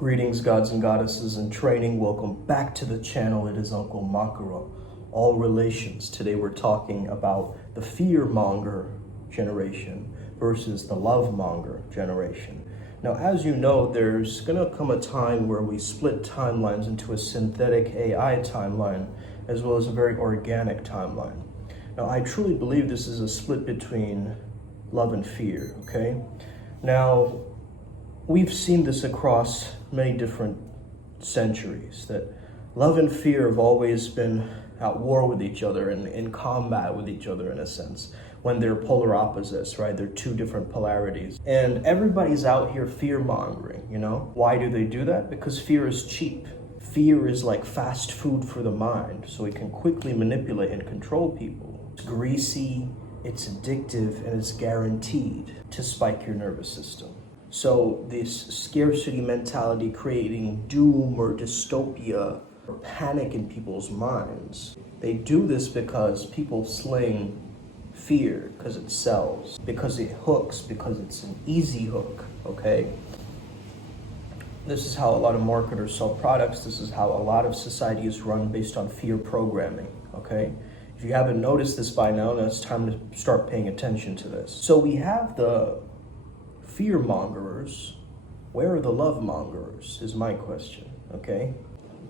Greetings, gods and goddesses in training. Welcome back to the channel. It is Uncle Makara, all relations. Today we're talking about the fear monger generation versus the love monger generation. Now, as you know, there's gonna come a time where we split timelines into a synthetic AI timeline as well as a very organic timeline. Now, I truly believe this is a split between love and fear, okay? Now, we've seen this across many different centuries, that love and fear have always been at war with each other and in combat with each other in a sense, when they're polar opposites, right? They're two different polarities. And everybody's out here fear-mongering, you know? Why do they do that? Because fear is cheap. Fear is like fast food for the mind, so it can quickly manipulate and control people. It's greasy, it's addictive, and it's guaranteed to spike your nervous system. So this scarcity mentality creating doom or dystopia or panic in people's minds. They do this because people sling fear because it sells, because it hooks, because it's an easy hook, okay? This is how a lot of marketers sell products. This is how a lot of society is run based on fear programming, okay? If you haven't noticed this by now, then it's time to start paying attention to this. So we have the fear mongers. Where are the love mongers is my question, okay?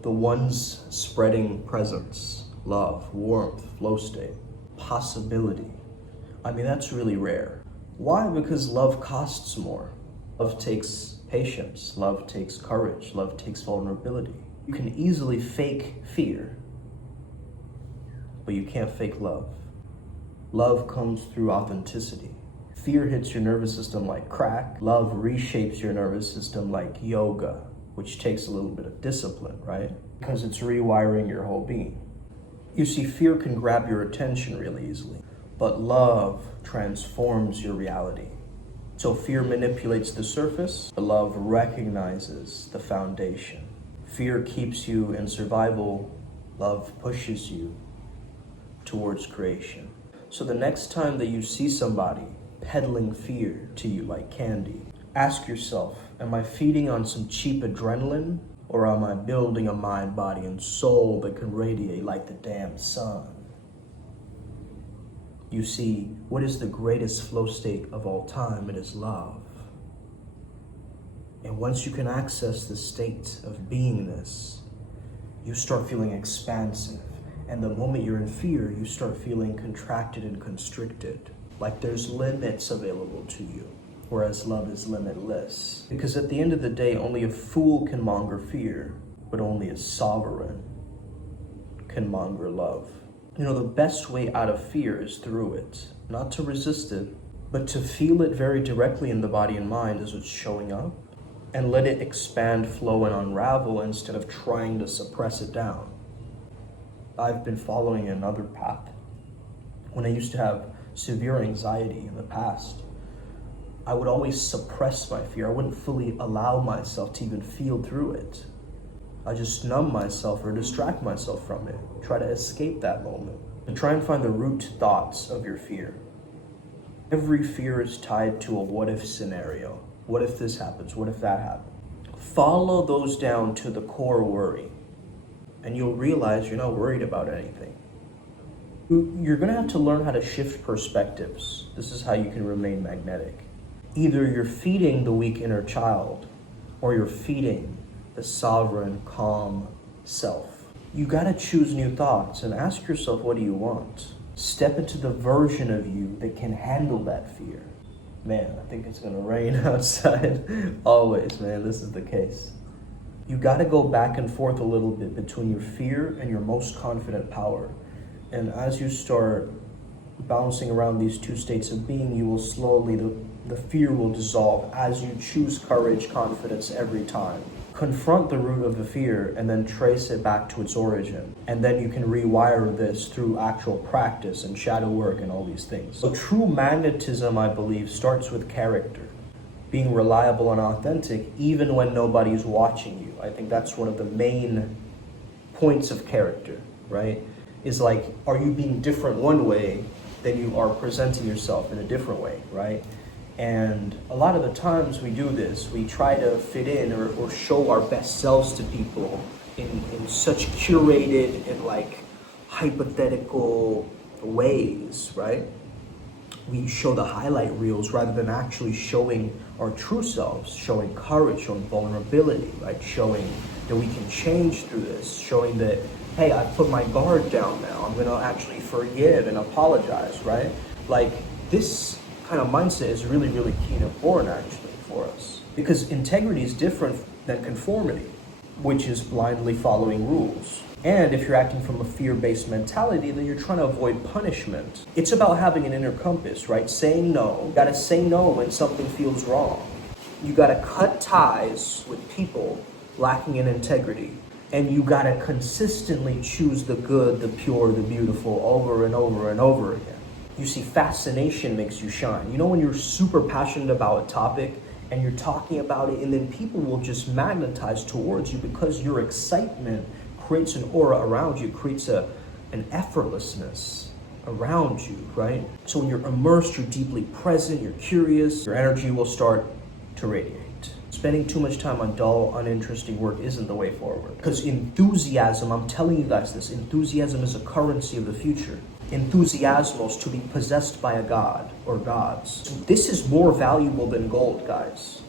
The ones spreading presence, love, warmth, flow state, possibility. I mean, that's really rare. Why? Because love costs more. Love takes patience, love takes courage, love takes vulnerability. You can easily fake fear, but you can't fake love. Love comes through authenticity. Fear hits your nervous system like crack. Love reshapes your nervous system like yoga, which takes a little bit of discipline, right? Because it's rewiring your whole being. You see, fear can grab your attention really easily, but love transforms your reality. So fear manipulates the surface, but love recognizes the foundation. Fear keeps you in survival, love pushes you towards creation. So the next time that you see somebody peddling fear to you like candy, ask yourself, am I feeding on some cheap adrenaline, or am I building a mind, body, and soul that can radiate like the damn sun? You see, what is the greatest flow state of all time? It is love. And once you can access the state of beingness, you start feeling expansive. And the moment you're in fear, you start feeling contracted and constricted, like there's limits available to you, whereas love is limitless. Because at the end of the day, only a fool can monger fear, but only a sovereign can monger love. You know, the best way out of fear is through it, not to resist it, but to feel it very directly in the body and mind as it's showing up, and let it expand, flow, and unravel instead of trying to suppress it down. I've been following another path. When I used to have severe anxiety in the past, I would always suppress my fear. I wouldn't fully allow myself to even feel through it. I just numb myself or distract myself from it, try to escape that moment, and try and find the root thoughts of your fear. Every fear is tied to a what if scenario. What if this happens? What if that happens? Follow those down to the core worry, and you'll realize you're not worried about anything. You're gonna have to learn how to shift perspectives. This is how you can remain magnetic. Either you're feeding the weak inner child, or you're feeding the sovereign, calm self. You gotta choose new thoughts and ask yourself, what do you want? Step into the version of you that can handle that fear. Man, I think it's gonna rain outside. Always, man, this is the case. You gotta go back and forth a little bit between your fear and your most confident power. And as you start bouncing around these two states of being, you will slowly, the fear will dissolve as you choose courage, confidence every time. Confront the root of the fear and then trace it back to its origin. And then you can rewire this through actual practice and shadow work and all these things. So true magnetism, I believe, starts with character. Being reliable and authentic even when nobody's watching you. I think that's one of the main points of character, right? Is like, are you being different one way, then you are presenting yourself in a different way, right? And a lot of the times we do this, we try to fit in or show our best selves to people in such curated and like hypothetical ways, right? We show the highlight reels rather than actually showing our true selves, showing courage, showing vulnerability, right? Showing that we can change through this, showing that, hey, I put my guard down now. I'm gonna actually forgive and apologize, right? Like this kind of mindset is really, really key and important actually for us. Because integrity is different than conformity, which is blindly following rules. And if you're acting from a fear-based mentality, then you're trying to avoid punishment. It's about having an inner compass, right? Saying no. You gotta say no when something feels wrong. You gotta cut ties with people lacking in integrity. And you gotta consistently choose the good, the pure, the beautiful over and over and over again. You see, fascination makes you shine. You know when you're super passionate about a topic and you're talking about it, and then people will just magnetize towards you because your excitement creates an aura around you, creates an effortlessness around you, right? So when you're immersed, you're deeply present, you're curious, your energy will start to radiate. Spending too much time on dull, uninteresting work isn't the way forward. Because enthusiasm, I'm telling you guys this, enthusiasm is a currency of the future. Enthusiasmos, to be possessed by a god or gods. So this is more valuable than gold, guys.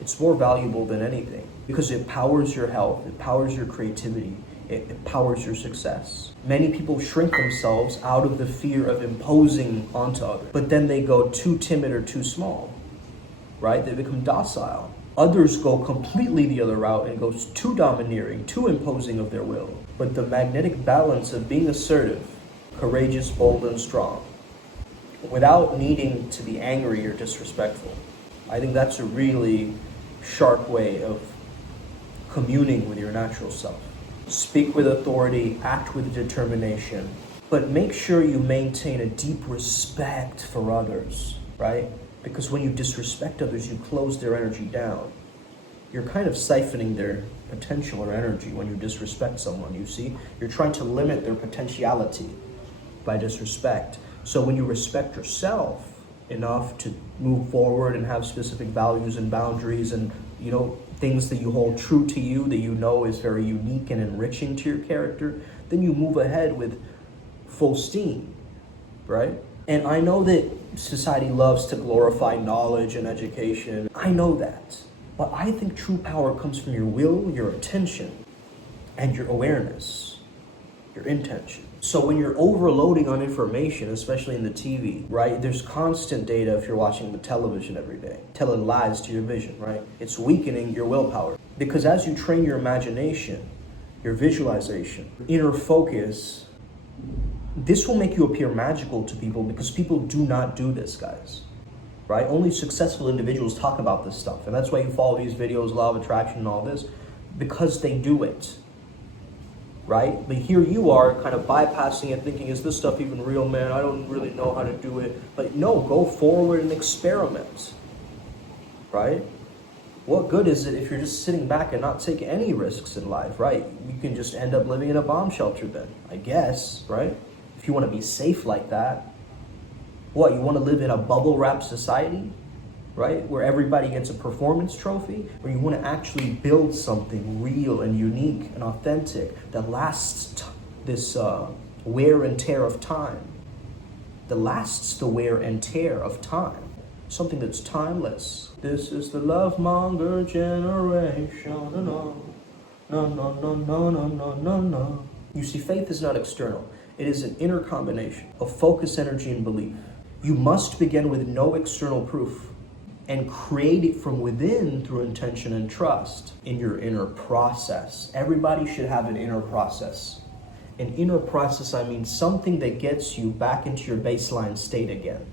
It's more valuable than anything because it powers your health, it powers your creativity, it powers your success. Many people shrink themselves out of the fear of imposing onto others, but then they go too timid or too small, right? They become docile. Others go completely the other route and go too domineering, too imposing of their will. But the magnetic balance of being assertive, courageous, bold, and strong, without needing to be angry or disrespectful, I think that's a really sharp way of communing with your natural self. Speak with authority, act with determination, but make sure you maintain a deep respect for others, right? Because when you disrespect others, you close their energy down. You're kind of siphoning their potential or energy when you disrespect someone, you see? You're trying to limit their potentiality by disrespect. So when you respect yourself enough to move forward and have specific values and boundaries and, you know, things that you hold true to you, that you know is very unique and enriching to your character, then you move ahead with full steam, right? And I know that society loves to glorify knowledge and education. I know that. But I think true power comes from your will, your attention, and your awareness, your intention. So when you're overloading on information, especially in the TV, right? There's constant data if you're watching the television every day, telling lies to your vision, right? It's weakening your willpower. Because as you train your imagination, your visualization, inner focus, this will make you appear magical to people because people do not do this, guys, right? Only successful individuals talk about this stuff. And that's why you follow these videos, law of attraction and all this, because they do it. Right? But here you are kind of bypassing it, thinking, is this stuff even real, man? I don't really know how to do it. But no, go forward and experiment, right? What good is it if you're just sitting back and not taking any risks in life, right? You can just end up living in a bomb shelter then, I guess, right? If you want to be safe like that. What, you want to live in a bubble wrap society? Right? Where everybody gets a performance trophy, or you want to actually build something real and unique and authentic that lasts this wear and tear of time. That lasts the wear and tear of time. Something that's timeless. This is the love monger generation. No, no, no, no, no, no, no, no, no. You see, faith is not external. It is an inner combination of focus, energy, and belief. You must begin with no external proof and create it from within through intention and trust in your inner process. Everybody should have an inner process. An inner process, I mean something that gets you back into your baseline state again.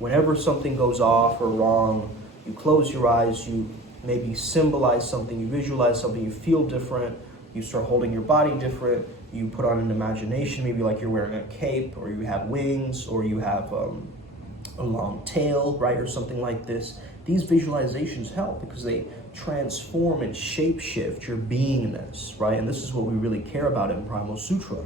Whenever something goes off or wrong, you close your eyes, you maybe symbolize something, you visualize something, you feel different, you start holding your body different, you put on an imagination, maybe like you're wearing a cape, or you have wings, or you have a long tail, right, or something like this. These visualizations help because they transform and shapeshift your beingness, right? And this is what we really care about in Primal Sutra,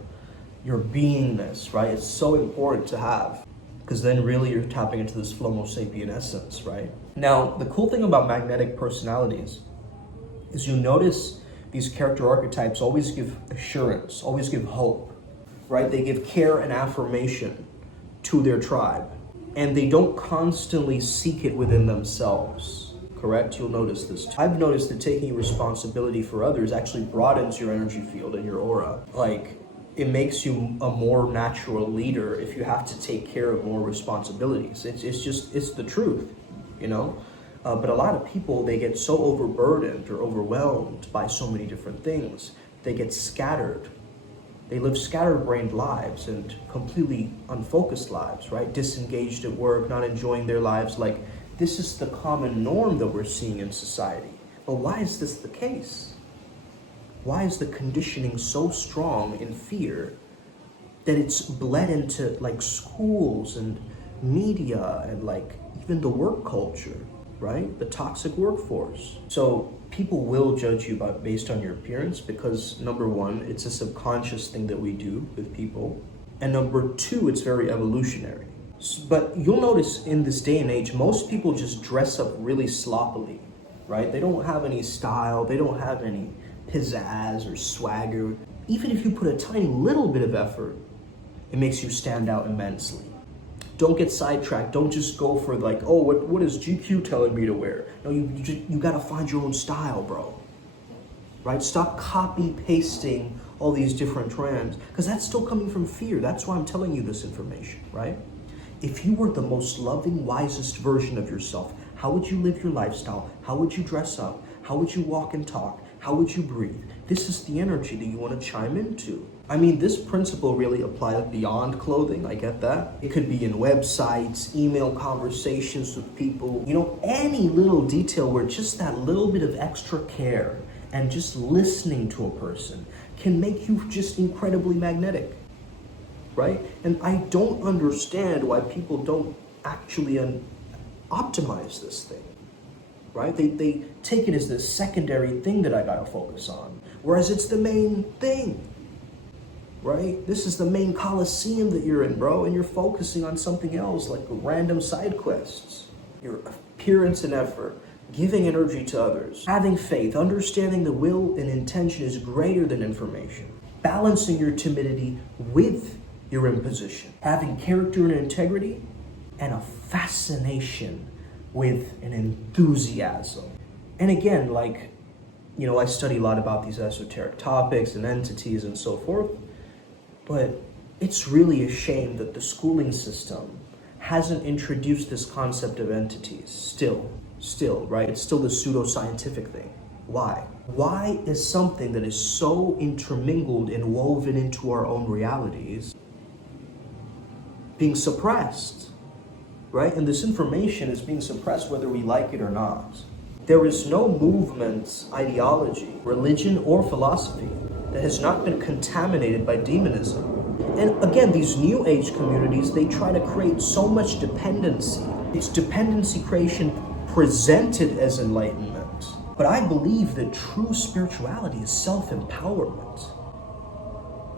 your beingness, right? It's so important to have. because then really you're tapping into this Homo sapien essence, right? Now, the cool thing about magnetic personalities is you notice these character archetypes always give assurance, always give hope, right? They give care and affirmation to their tribe, and they don't constantly seek it within themselves, correct? You'll notice this too. I've noticed that taking responsibility for others actually broadens your energy field and your aura. Like, it makes you a more natural leader if you have to take care of more responsibilities. It's the truth, you know? But a lot of people, they get so overburdened or overwhelmed by so many different things, they get scattered. They live scatterbrained lives and completely unfocused lives, right? Disengaged at work, not enjoying their lives. Like, this is the common norm that we're seeing in society. But why is this the case? Why is the conditioning so strong in fear that it's bled into like schools and media and like even the work culture, right? The toxic workforce. So people will judge you based on your appearance because, number one, it's a subconscious thing that we do with people. And number two, it's very evolutionary. But you'll notice in this day and age, most people just dress up really sloppily, right? They don't have any style. They don't have any pizzazz or swagger. Even if you put a tiny little bit of effort, it makes you stand out immensely. Don't get sidetracked. Don't just go for like, oh, what is GQ telling me to wear? No, you gotta find your own style, bro. Right? Stop copy pasting all these different trends, because that's still coming from fear. That's why I'm telling you this information, right? If you were the most loving, wisest version of yourself, how would you live your lifestyle? How would you dress up? How would you walk and talk? How would you breathe? This is the energy that you want to chime into. I mean, this principle really applies beyond clothing. I get that. It could be in websites, email conversations with people, you know, any little detail where just that little bit of extra care and just listening to a person can make you just incredibly magnetic, right? And I don't understand why people don't actually optimize this thing. Right? They take it as this secondary thing that I gotta focus on, whereas it's the main thing, right? This is the main coliseum that you're in, bro, and you're focusing on something else, like random side quests. Your appearance and effort, giving energy to others, having faith, understanding the will and intention is greater than information, balancing your timidity with your imposition, having character and integrity, and a fascination with an enthusiasm. And again, like, you know, I study a lot about these esoteric topics and entities and so forth, but it's really a shame that the schooling system hasn't introduced this concept of entities still, right? It's still the pseudoscientific thing. Why? Why is something that is so intermingled and woven into our own realities being suppressed? Right? And this information is being suppressed whether we like it or not. There is no movement, ideology, religion, or philosophy that has not been contaminated by demonism. And again, these new age communities, they try to create so much dependency. It's dependency creation presented as enlightenment. But I believe that true spirituality is self-empowerment.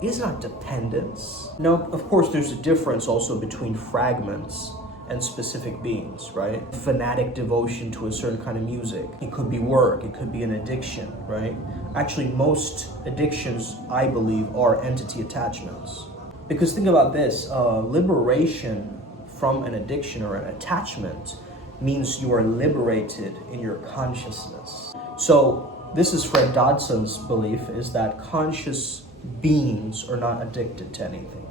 It is not dependence. Now, of course, there's a difference also between fragments and specific beings, right? Fanatic devotion to a certain kind of music. It could be work, it could be an addiction, right? Actually, most addictions, I believe, are entity attachments. Because think about this, liberation from an addiction or an attachment means you are liberated in your consciousness. So this is Fred Dodson's belief, is that conscious beings are not addicted to anything.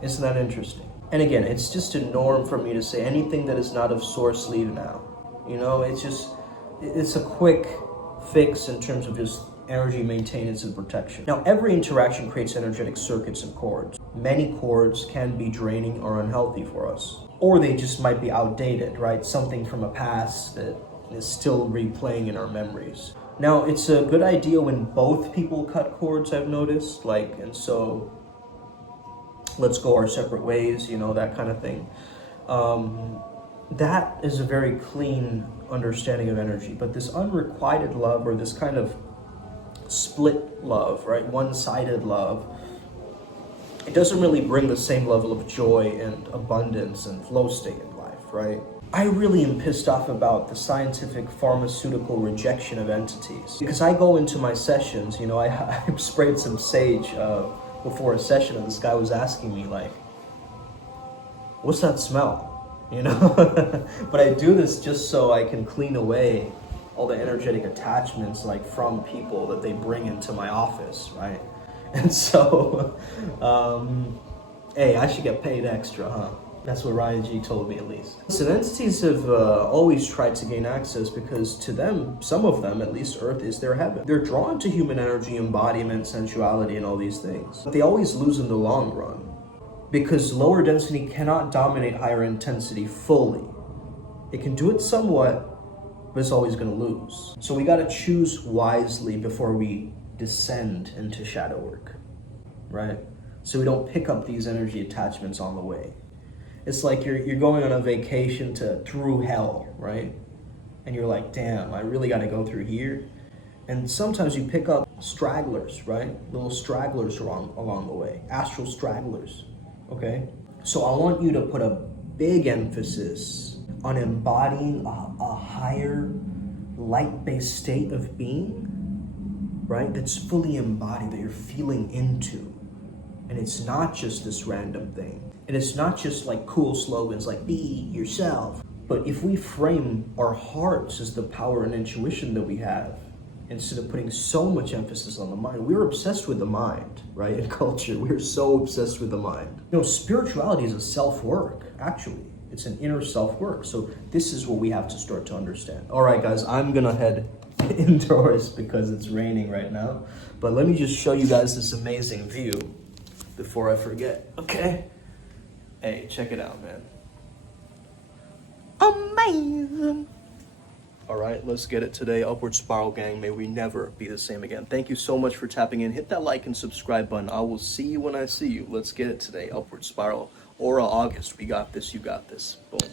Isn't that interesting? And again, it's just a norm for me to say anything that is not of source, leave now. You know, it's a quick fix in terms of just energy maintenance and protection. Now, every interaction creates energetic circuits and cords. Many cords can be draining or unhealthy for us, or they just might be outdated, right? Something from a past that is still replaying in our memories. Now, it's a good idea when both people cut cords, I've noticed, and so let's go our separate ways, you know, that kind of thing. That is a very clean understanding of energy. But this unrequited love, or this kind of split love, right, one-sided love, it doesn't really bring the same level of joy and abundance and flow state in life, right? I really am pissed off about the scientific pharmaceutical rejection of entities. Because I go into my sessions, I sprayed some sage before a session, and this guy was asking me, like, what's that smell? But I do this just so I can clean away all the energetic attachments, like, from people that they bring into my office, right? And so, hey, I should get paid extra, huh? That's what Ryan G told me, at least. Listen, entities have always tried to gain access because to them, some of them, at least, Earth is their heaven. They're drawn to human energy, embodiment, sensuality, and all these things. But they always lose in the long run because lower density cannot dominate higher intensity fully. It can do it somewhat, but it's always going to lose. So we got to choose wisely before we descend into shadow work, right? So we don't pick up these energy attachments on the way. It's like you're going on a vacation through hell, right? And you're like, damn, I really got to go through here. And sometimes you pick up stragglers, right? Little stragglers along the way, astral stragglers, okay? So I want you to put a big emphasis on embodying a higher light-based state of being, right? That's fully embodied, that you're feeling into. And it's not just this random thing. And it's not just like cool slogans like be yourself. But if we frame our hearts as the power and intuition that we have, instead of putting so much emphasis on the mind, we're obsessed with the mind, right? In culture, we're so obsessed with the mind. Spirituality is a self-work, actually. It's an inner self-work. So this is what we have to start to understand. All right, guys, I'm gonna head indoors because it's raining right now. But let me just show you guys this amazing view before I forget, okay? Hey, check it out, man. Amazing. All right, let's get it today. Upward Spiral Gang, may we never be the same again. Thank you so much for tapping in. Hit that like and subscribe button. I will see you when I see you. Let's get it today. Upward Spiral. Aura August. We got this. You got this. Boom.